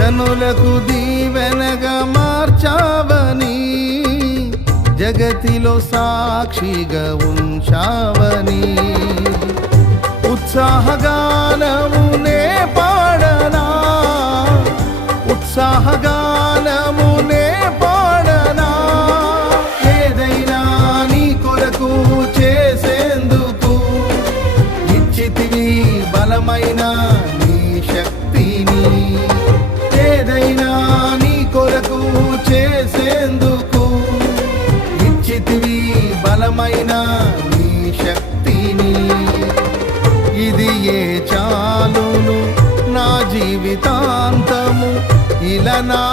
జనులకు దీవెనగా మార్చావని, జగతిలో సాక్షిగా ఉంచావని, ఉత్సాహగానమునే పాడనా, ఉత్సాహగానమునే పాడనా. ఏదైనా నీ కొరకు చేసేందుకు ఇచ్చితివి బలమైన నీ శక్తిని. ఏదైనా నీ కొరకు చేసేందుకు ఇచ్చితివి బలమైన నీ శక్తిని. ఇది ఏ చాలును నా జీవితాంతము ఇలా నా